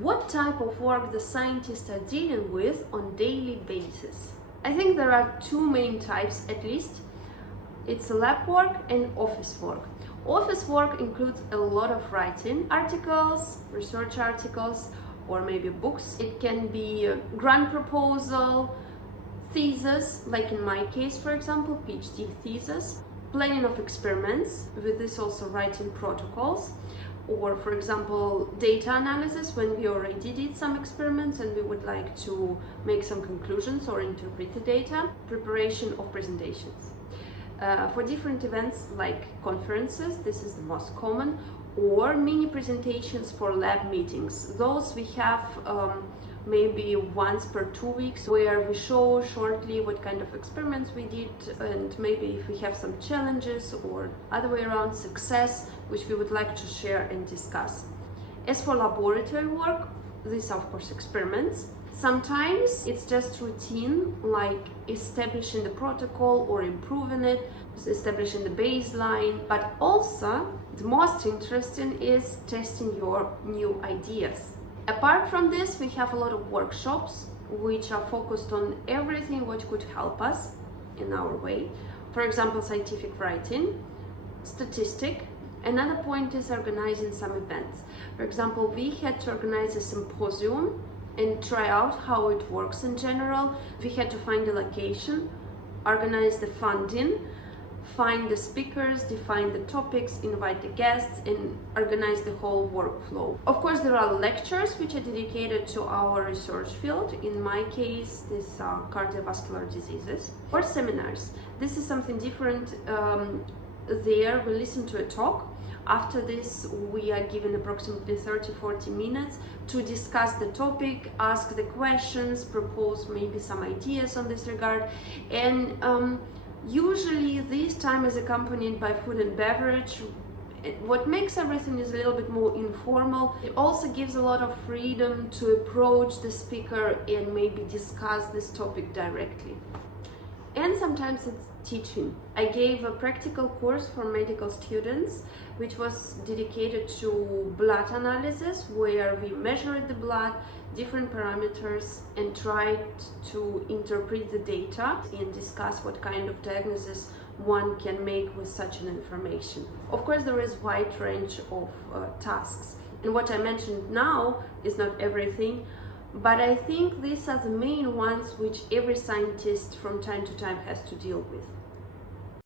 What type of work the scientists are dealing with on daily basis? I think there are two main types at least. It's lab work and office work. Office work includes a lot of writing, articles, research articles, or maybe books. It can be a grant proposal, thesis, like in my case, for example, PhD thesis, planning of experiments, with this also writing protocols, or for example, data analysis when we already did some experiments and we would like to make some conclusions or interpret the data, preparation of presentations. For different events like conferences, this is the most common, or mini presentations for lab meetings. Those we have maybe once per 2 weeks, where we show shortly what kind of experiments we did and maybe if we have some challenges or other way around success, which we would like to share and discuss. As for laboratory work, these are of course experiments. Sometimes it's just routine, like establishing the protocol or improving it, establishing the baseline, but also the most interesting is testing your new ideas. Apart from this, we have a lot of workshops which are focused on everything what could help us in our way. For example, scientific writing, statistic. Another point is organizing some events. For example, we had to organize a symposium and try out how it works in general. We had to find a location, organize the funding, find the speakers, define the topics, invite the guests, and organize the whole workflow. Of course, there are lectures which are dedicated to our research field. In my case, these are cardiovascular diseases, or seminars. This is something different. There we listen to a talk. After this, we are given approximately 30-40 minutes to discuss the topic, ask the questions, propose maybe some ideas on this regard, and usually this time is accompanied by food and beverage. What makes everything is a little bit more informal. It also gives a lot of freedom to approach the speaker and maybe discuss this topic directly. And sometimes it's teaching. I gave a practical course for medical students, which was dedicated to blood analysis, where we measured the blood, different parameters, and tried to interpret the data and discuss what kind of diagnosis one can make with such an information. Of course, there is a wide range of tasks. And what I mentioned now is not everything, but I think these are the main ones which every scientist from time to time has to deal with.